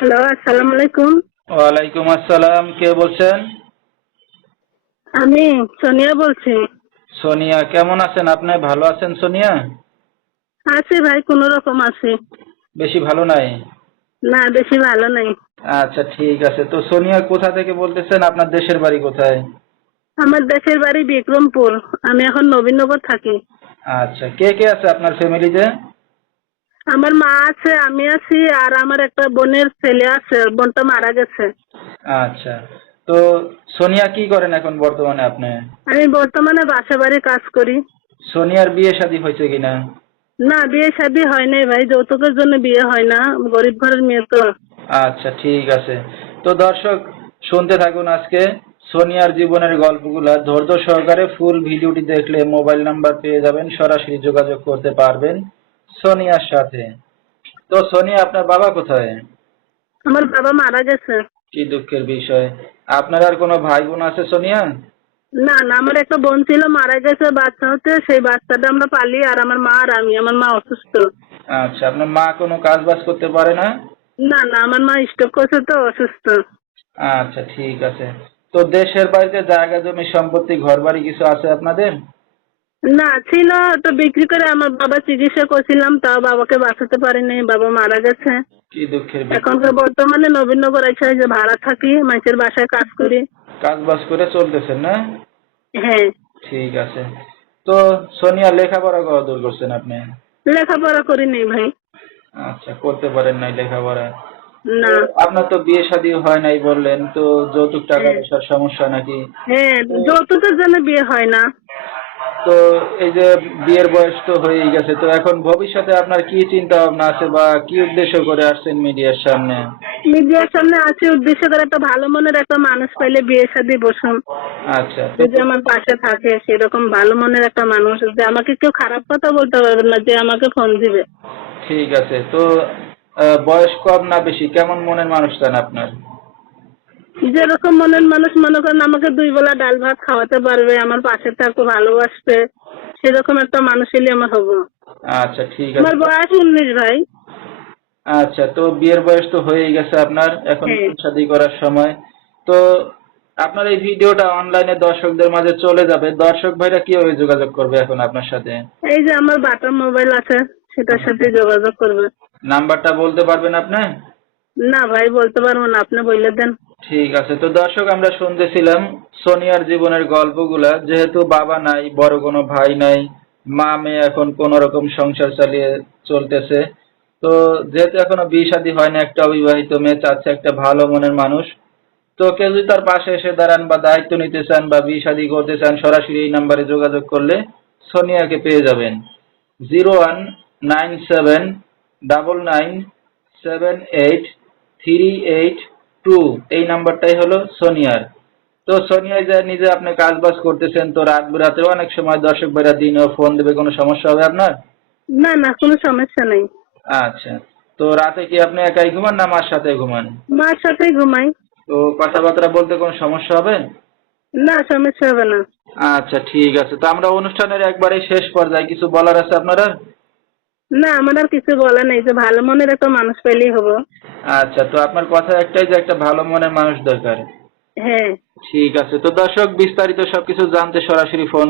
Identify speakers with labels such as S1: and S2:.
S1: Hello আসসালামু আলাইকুম।
S2: ওয়ালাইকুম আসসালাম কে বলছেন?
S1: আমি সোনিয়া বলছি।
S2: সোনিয়া কেমন আছেন আপনি? ভালো আছেন সোনিয়া?
S1: আছি ভাই কোনো রকম আছি।
S2: বেশি ভালো নাই?
S1: না বেশি ভালো নাই।
S2: আচ্ছা ঠিক আছে। তো সোনিয়া কোথা থেকে বলতেছেন? আপনার দেশের বাড়ি কোথায়?
S1: আমার দেশের বাড়ি বিক্রমপুর। আমি এখন নবীনগর থাকি।
S2: আচ্ছা কে কে আছে আপনার ফ্যামিলিতে
S1: আমার মা আছে আমি আছি আর আমার একটা বোনের ছেলে আছে বোনটা মারা গেছে।
S2: আচ্ছা। তো সোনিয়া কি করেন এখন বর্তমানে আপনি?
S1: আমি বর্তমানে বাসা বাড়ি কাজ করি।
S2: সোনিয়ার বিয়ে শাদী হয়েছে কিনা?
S1: না বিয়ে শাদী হয় নাই ভাই যৌতুকের জন্য বিয়ে হয় না গরিব ঘরের মেয়ে তো।
S2: আচ্ছা ঠিক আছে। তো দর্শক শুনতে থাকুন আজকে সোনিয়ার জীবনের গল্পগুলা। ধৈর্য সহকারে ফুল ভিডিওটি দেখলে মোবাইল নাম্বার পেয়ে যাবেন সরাসরি যোগাযোগ করতে পারবেন। সোনিয়ার সাথে। তো সোনিয়া আপনার বাবা কোথায়?
S1: আমার বাবা মারা গেছে।
S2: কি দুঃখের বিষয়। আপনার আর কোনো ভাই বোন আছে সোনিয়া?
S1: না না আমার একটা বোন ছিল মারা গেছে বাচ্চা হতে। সেই বাচ্চাটা আমরা পালি আর আমার মা আর আমি আমার মা অসুস্থ।
S2: আচ্ছা আপনার মা কোনো কাজ বাজ করতে পারে না?
S1: না না আমার মা স্ট্রোক করছে তো অসুস্থ।
S2: আচ্ছা ঠিক আছে। তো দেশের বাড়িতে জায়গা জমি সম্পত্তি ঘর বাড়ি কিছু আছে আপনাদের?
S1: না ছিল তো বিক্রি করে আমার বাবা চিকিৎসা করছিলাম তাও বাবাকে বাঁচাতে পারিনি বাবা মারা গেছে।
S2: কি দুঃখের
S1: এখনকার বর্তমানে নবীনগর আছে যে ভাড়া থাকি মাছের বাসায় কাজ করি।
S2: কাজ বাজ করে চলতেছেন না?
S1: হ্যাঁ।
S2: ঠিক আছে। তো সোনিয়া লেখাপড়া কত দূর করছেন আপনি?
S1: লেখাপড়া করি নেই ভাই।
S2: আচ্ছা করতে পারেন নাই লেখাপড়া।
S1: না।
S2: আপনার তো বিয়ে শাদী হয় নাই বললেন তো যৌতুক টাকা পয়সার সমস্যা নাকি?
S1: হ্যাঁ যৌতুকের জন্য বিয়ে হয় না।
S2: তো এই যে বিয়ের বয়স তো হয়েই গেছে তো এখন ভবিষ্যতে আপনার কি চিন্তা ভাবনা আছে বা কি উদ্দেশ্য করে আসছেন মিডিয়ার সামনে?
S1: মিডিয়ার সামনে আছে উদ্দেশ্য করে একটা ভালো মনের একটা মানুষ পাইলে বিয়ে শাদী বসুন।
S2: আচ্ছা।
S1: যে আমার পাশে থাকে সেরকম ভালো মনের একটা মানুষ যে আমাকে কেউ খারাপ কথা বলতে পারবে না যে আমাকে ফোন দিবে।
S2: ঠিক আছে তো বয়স কম না বেশি কেমন মনের মানুষ চান আপনার?
S1: যেরকম মনের মানুষ মনে করেন আমাকে দুই বেলা ডাল ভাত খাওয়াতে পারবে আমার পাশে থাকবে ভালোবাসবে সেরকম একটা মানুষ হলে আমার হব।
S2: আচ্ছা ঠিক
S1: আমার বয়স উনিশ ভাই।
S2: আচ্ছা তো বিয়ের বয়স তো হয়ে গেছে আপনার এখন
S1: হ্যাঁ।
S2: শাদী করার সময়। তো আপনার এই ভিডিওটা অনলাইনে দর্শকদের মাঝে চলে যাবে। দর্শক ভাইরা কীভাবে যোগাযোগ করবে এখন আপনার সাথে?
S1: এই যে আমার বাটার মোবাইল আছে সেটার সাথে যোগাযোগ করবে।
S2: নাম্বারটা বলতে পারবেন আপনি?
S1: না ভাই বলতে পারব না আপনি বলে দেন।
S2: ঠিক আছে। তো দর্শক, আমরা শুনতেছিলাম সোনিয়ার জীবনের গল্পগুলা। যেহেতু বাবা নাই, বড় কোনো ভাই নাই, মা, মেয়ে এখন কোন রকম সংসার চালিয়ে চলতেছে। তো যেহেতু এখনও বিয়ে শাদী হয় না একটা অবিবাহিত মেয়ে চাচ্ছে একটা ভালো মনের মানুষ। তো কেউ যদি তার পাশে এসে দাঁড়ান বা দায়িত্ব নিতে চান বা বিয়ে শাদী করতে চান, সরাসরি এই নাম্বারে যোগাযোগ করলে সোনিয়াকে পেয়ে যাবেন। Zero one nine seven double nine seven eight three eight two এই নাম্বারটাই হলো সোনিয়ার। তো সোনিয়া যে নিজে আপনি কাজ বাজ করতেছেন তো রাত বেরাতে অনেক সময় দর্শক ভাইরা দিনেও ফোন দেবে কোনো সমস্যা হবে আপনার?
S1: না না কোনো সমস্যা নেই।
S2: আচ্ছা তো রাতে কি আপনি একাই ঘুমান না মার সাথে ঘুমান?
S1: মার সাথেই ঘুমাই।
S2: তো কথাবার্তা বলতে কোনো সমস্যা হবে?
S1: না সমস্যা হবে না।
S2: আচ্ছা ঠিক আছে। তো আমরা অনুষ্ঠানের একবারে শেষ পর্যায়ে কিছু বলার আছে আপনারা?
S1: না আমার আর কিছু বলা নেই। যে ভালো মনের একটা মানুষ পেলেই হব।
S2: আচ্ছা তো আপনার কথা একটাই যে একটা ভালো মনের মানুষ দরকার।
S1: হ্যাঁ।
S2: ঠিক আছে তো দর্শক বিস্তারিত সবকিছু জানতে সরাসরি ফোন